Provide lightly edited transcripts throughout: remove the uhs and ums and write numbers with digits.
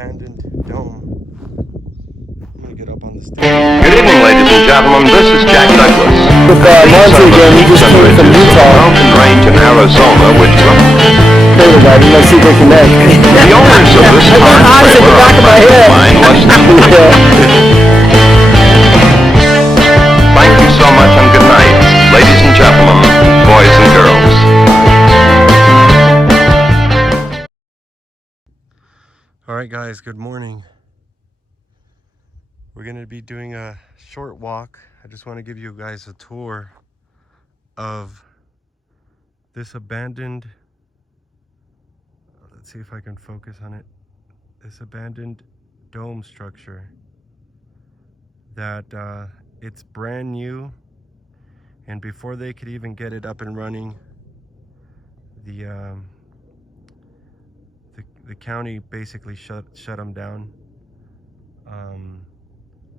abandoned dome. I'm gonna get up on the stage. Good evening, ladies and gentlemen. This is Jack Douglas. With Monty again, he just came from Utah. Mountain range in Arizona, which Hey, guys, let's see if they connect. the owners of this I got eyes in the back of my head. Thank you so much and good night, ladies and gentlemen, boys and girls. All right, guys, good morning. We're gonna be doing a short walk. I just want to give you guys a tour of this abandoned, let's see if I can focus on it, this abandoned dome structure that it's brand new, and before they could even get it up and running, the county basically shut them down,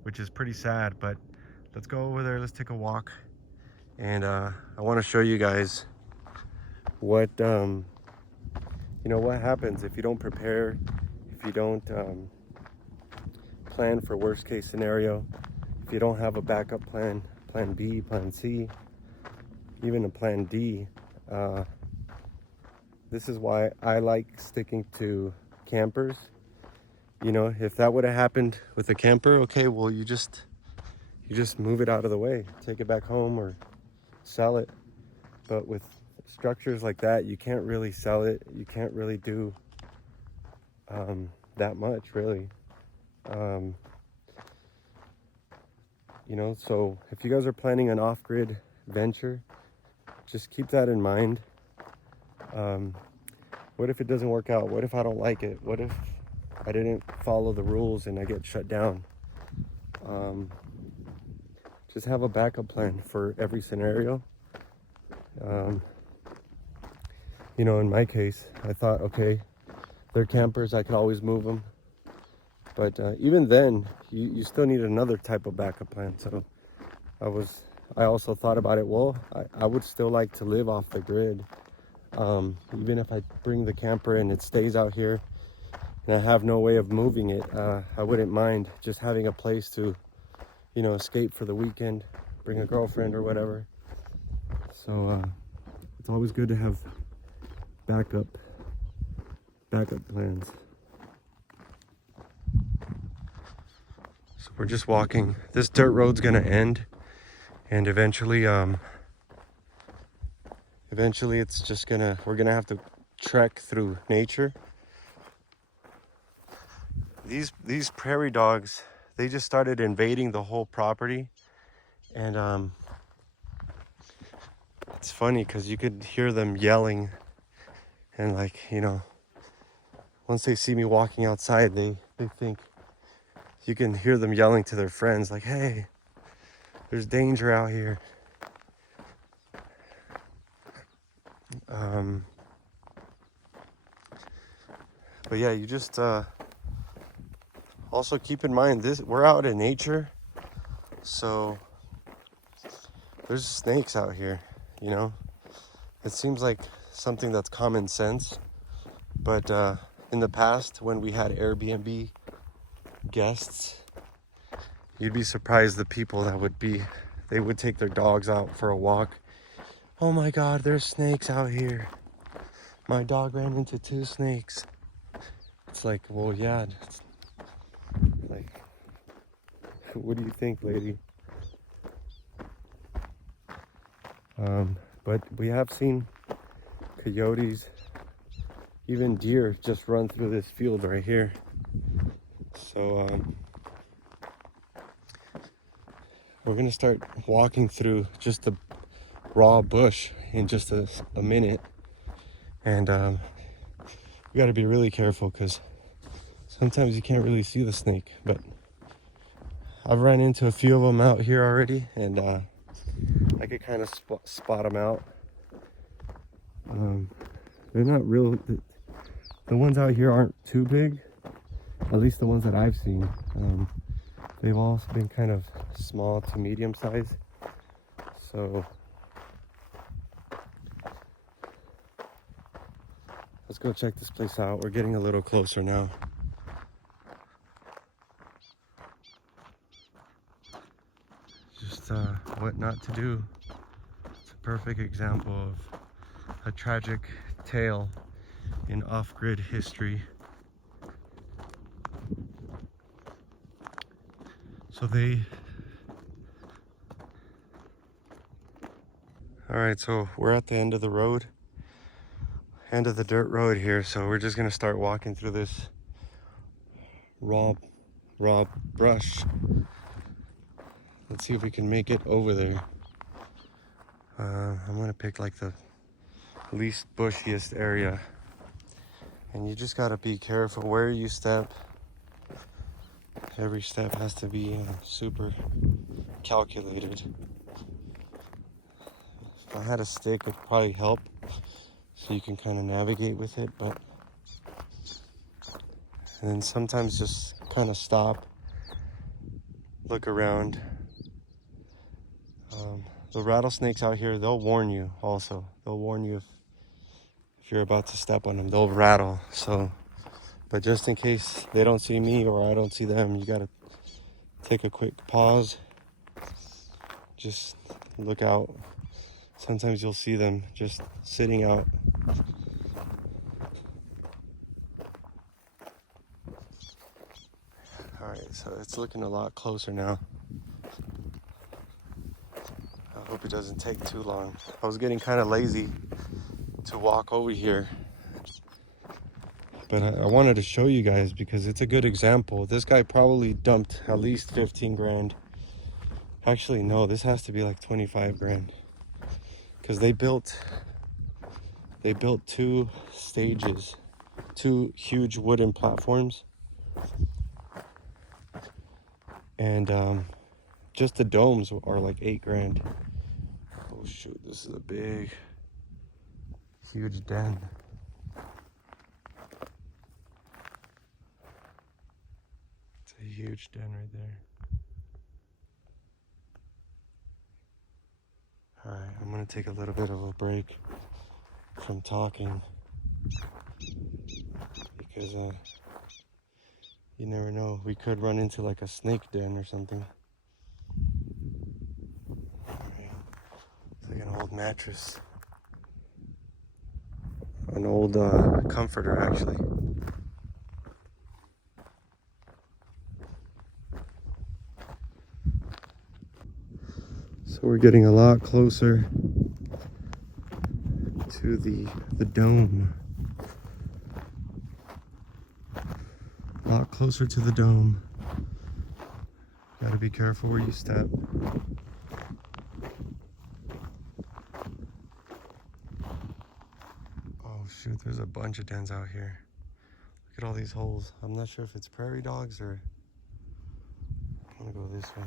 which is pretty sad. But let's go over there, let's take a walk, and I want to show you guys what what happens if you don't prepare, if you don't plan for worst case scenario, if you don't have a backup plan, plan B, plan C, even a plan D. This is why I like sticking to campers. If that would have happened with a camper, okay, well, you just move it out of the way, take it back home or sell it. But with structures like that, you can't really sell it. You can't really do that much, really. So if you guys are planning an off-grid venture, just keep that in mind. What if it doesn't work out? What if I don't like it? What if I didn't follow the rules and I get shut down? Just have a backup plan for every scenario. In my case, I thought, okay, they're campers, I could always move them. But even then, you still need another type of backup plan. So I also thought about it. Well, I would still like to live off the grid. Even if I bring the camper and it stays out here and I have no way of moving it, I wouldn't mind just having a place to, escape for the weekend, bring a girlfriend or whatever. So it's always good to have backup plans. So we're just walking. This dirt road's gonna end, and eventually it's just we're gonna have to trek through nature. These prairie dogs, they just started invading the whole property, and it's funny because you could hear them yelling, and once they see me walking outside, they think, you can hear them yelling to their friends like, hey, there's danger out here. But yeah, you just also keep in mind we're out in nature, so there's snakes out here. It seems like something that's common sense, but in the past, when we had Airbnb guests, you'd be surprised the people they would take their dogs out for a walk. Oh my God, there's snakes out here. My dog ran into 2 snakes. It's like, well, yeah. What do you think, lady? But we have seen coyotes, even deer just run through this field right here. So we're gonna start walking through just the raw bush in just a minute, and you got to be really careful because sometimes you can't really see the snake. But I've run into a few of them out here already, and I could kind of spot them out. They're not real. The ones out here aren't too big, at least the ones that I've seen. They've all been kind of small to medium size. So let's go check this place out. We're getting a little closer now. what not to do. It's a perfect example of a tragic tale in off-grid history. So all right, so we're at the end of the road, end of the dirt road here. So we're just gonna start walking through this raw brush. Let's see if we can make it over there. I'm gonna pick like the least bushiest area, and you just gotta be careful where you step. Every step has to be super calculated. If I had a stick, it would probably help, so you can kind of navigate with it. But and then sometimes just kind of stop, look around. The rattlesnakes out here, they'll warn you also. They'll warn you if you're about to step on them. They'll rattle. So, but just in case they don't see me or I don't see them, you gotta take a quick pause. Just look out. Sometimes you'll see them just sitting out. All right, so it's looking a lot closer now. I hope it doesn't take too long. I was getting kind of lazy to walk over here, but I wanted to show you guys because it's a good example. This guy probably dumped at least 15 grand. Actually, no, this has to be like 25 grand. Because they built 2 stages, 2 huge wooden platforms. And just the domes are like 8 grand. Oh shoot, this is a big, huge den. It's a huge den right there. All right, I'm gonna take a little bit of a break from talking because you never know, we could run into like a snake den or something. All right. It's like an old mattress, an old comforter actually. So we're getting a lot closer to the dome. A lot closer to the dome. Gotta be careful where you step. Oh shoot, there's a bunch of dens out here. Look at all these holes. I'm not sure if it's prairie dogs or... I'm gonna go this way.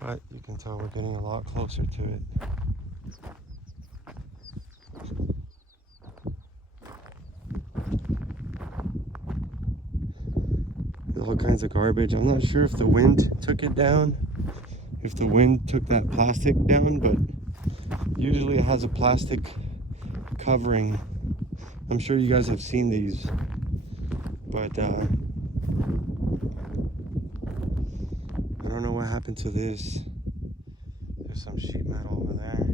But you can tell we're getting a lot closer to it. There's all kinds of garbage. I'm not sure if the wind took it down, if the wind took that plastic down, but usually it has a plastic covering. I'm sure you guys have seen these, but I don't know what happened to this. There's some sheet metal over there.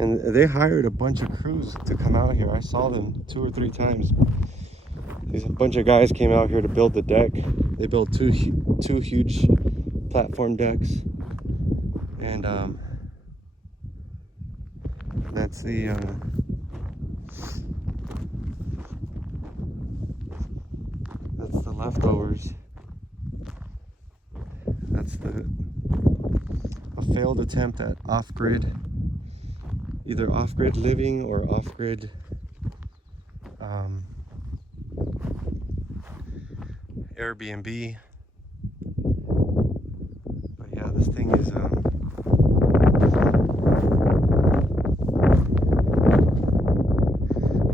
And they hired a bunch of crews to come out here. I saw them 2 or 3 times. A bunch of guys came out here to build the deck. They built two huge platform decks. And that's the leftovers. That's a failed attempt at off-grid, either off-grid living or off-grid Airbnb. But yeah, this thing is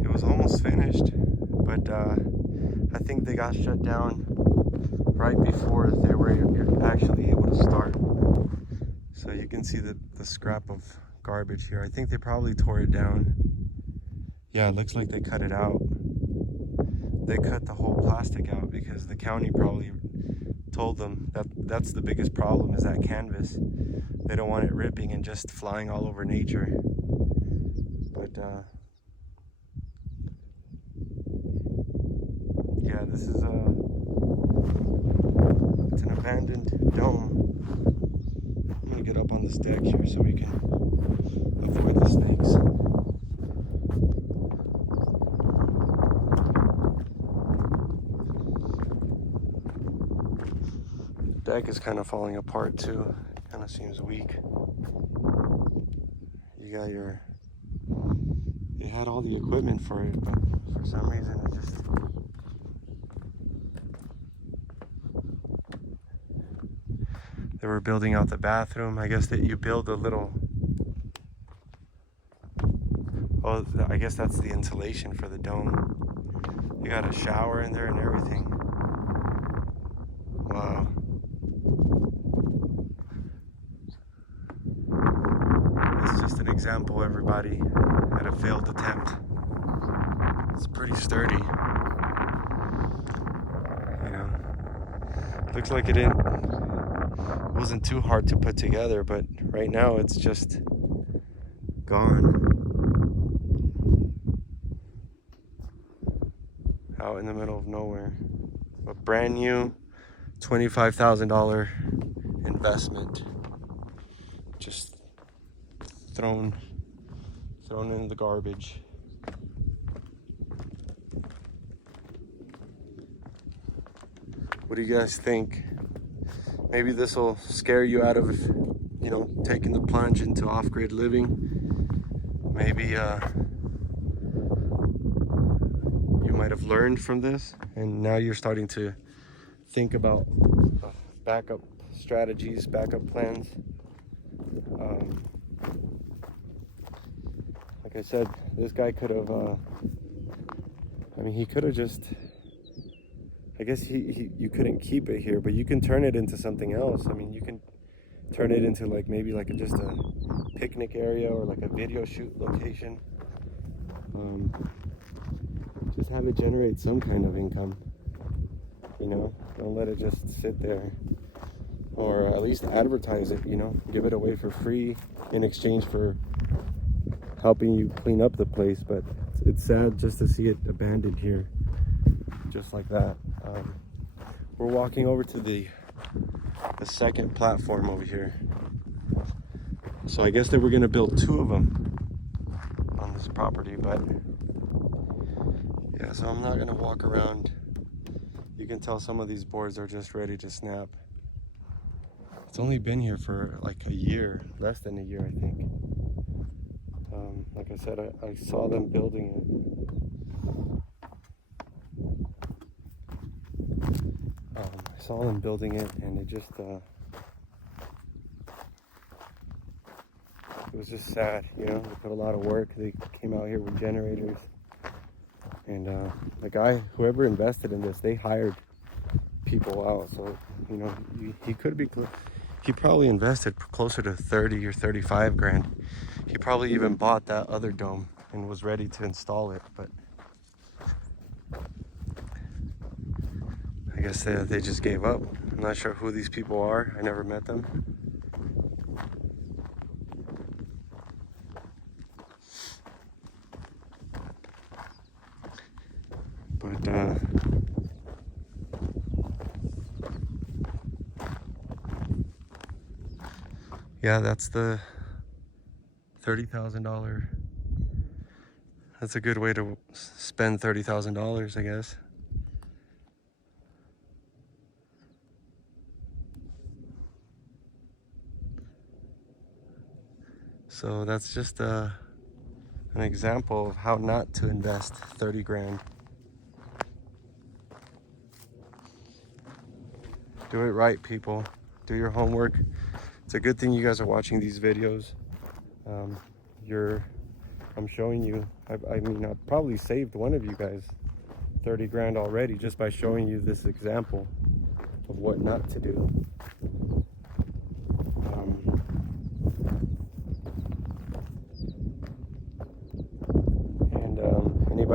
it was almost finished, but I think they got shut down right before they were actually able to start. So you can see the scrap of garbage here. I think they probably tore it down. Yeah, it looks like they cut it out. They cut the whole plastic out because the county probably told them that that's the biggest problem, is that canvas. They don't want it ripping and just flying all over nature. But yeah, this is it's an abandoned dome. I'm gonna get up on this deck here so we can avoid the snakes. The deck is kind of falling apart too. Kind of seems weak. You got your, they had all the equipment for it, but for some reason it just, they were building out the bathroom. I guess that you build a little, oh, I guess that's the insulation for the dome. You got a shower in there and everything. Wow. It's just an example, everybody, at a failed attempt. It's pretty sturdy. You know, looks like it wasn't too hard to put together, but right now it's just gone. Out in the middle of nowhere. A brand new $25,000 investment. Just thrown in the garbage. What do you guys think? Maybe this will scare you out of, you know, taking the plunge into off-grid living. Maybe you might have learned from this, and now you're starting to think about backup strategies, backup plans. Like I said, this guy could have, I mean, he could have just, I guess you couldn't keep it here, but you can turn it into something else. I mean, you can turn it into like maybe like just a picnic area or like a video shoot location. Just have it generate some kind of income, you know, don't let it just sit there, or at least advertise it, you know, give it away for free in exchange for helping you clean up the place. But it's sad just to see it abandoned here, just like that. We're walking over to the second platform over here. So I guess they were gonna build 2 of them on this property, but yeah, so I'm not gonna walk around. You can tell some of these boards are just ready to snap. It's only been here for like a year, less than a year, I think. Like I said, I saw them building it. I saw them building it, and it just, it was just sad, you know. They put a lot of work. They came out here with generators, and the guy, whoever invested in this, they hired people out. So, you know, he could be, he probably invested closer to 30 or 35 grand. He probably even bought that other dome and was ready to install it, but I guess they just gave up. I'm not sure who these people are. I never met them. But yeah, that's the $30,000. That's a good way to spend $30,000, I guess. So that's just an example of how not to invest 30 grand. Do it right, people. Do your homework. It's a good thing you guys are watching these videos. I'm showing you, I mean, I've probably saved one of you guys 30 grand already just by showing you this example of what not to do.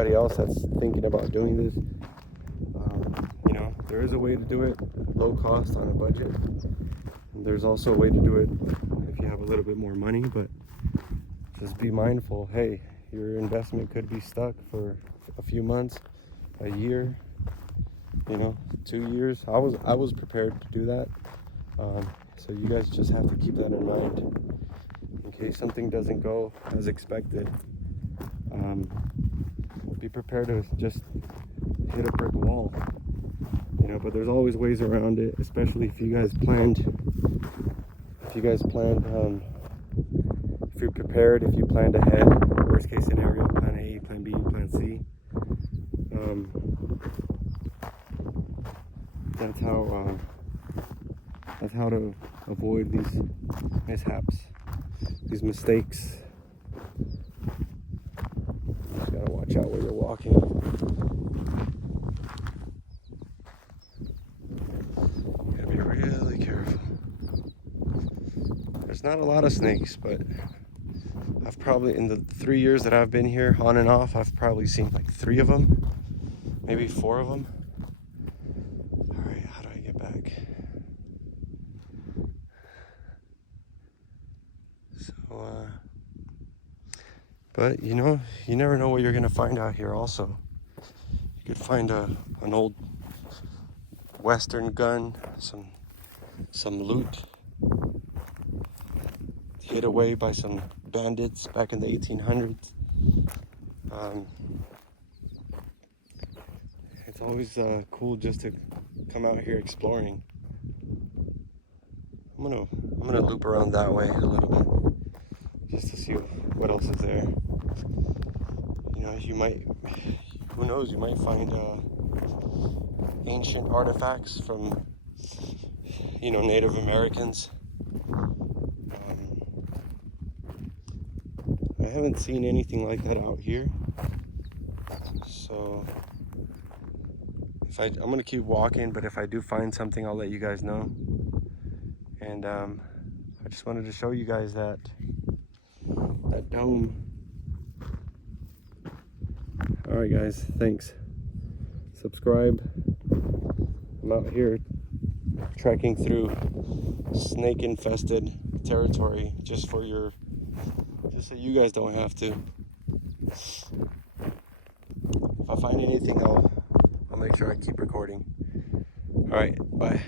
anybody else that's thinking about doing this, you know, there is a way to do it low cost on a budget. And there's also a way to do it if you have a little bit more money, but just be mindful. Hey, your investment could be stuck for a few months, a year, you know, 2 years. I was prepared to do that. So you guys just have to keep that in mind in case something doesn't go as expected. Be prepared to just hit a brick wall, you know, but there's always ways around it, especially if you guys planned, if you're prepared, if you planned ahead, worst case scenario, plan A, plan B, plan C. That's how to avoid these mishaps, these mistakes. Just gotta watch out where you're walking. Gotta be really careful. There's not a lot of snakes, but I've probably, in the 3 years that I've been here on and off, I've probably seen like 3 of them, maybe 4 of them. All right, how do I get back? So, but you know, you never know what you're gonna find out here also. You could find an old Western gun, some loot, hid away by some bandits back in the 1800s. It's always cool just to come out here exploring. I'm gonna loop around that way a little bit just to see what else is there. You know, you might, who knows, you might find ancient artifacts from, you know, Native Americans. I haven't seen anything like that out here, so I'm gonna keep walking, but if I do find something, I'll let you guys know. And I just wanted to show you guys that dome. All right, guys, thanks. Subscribe. I'm out here trekking through snake-infested territory just so you guys don't have to. If I find anything, I'll make sure I keep recording. All right, bye.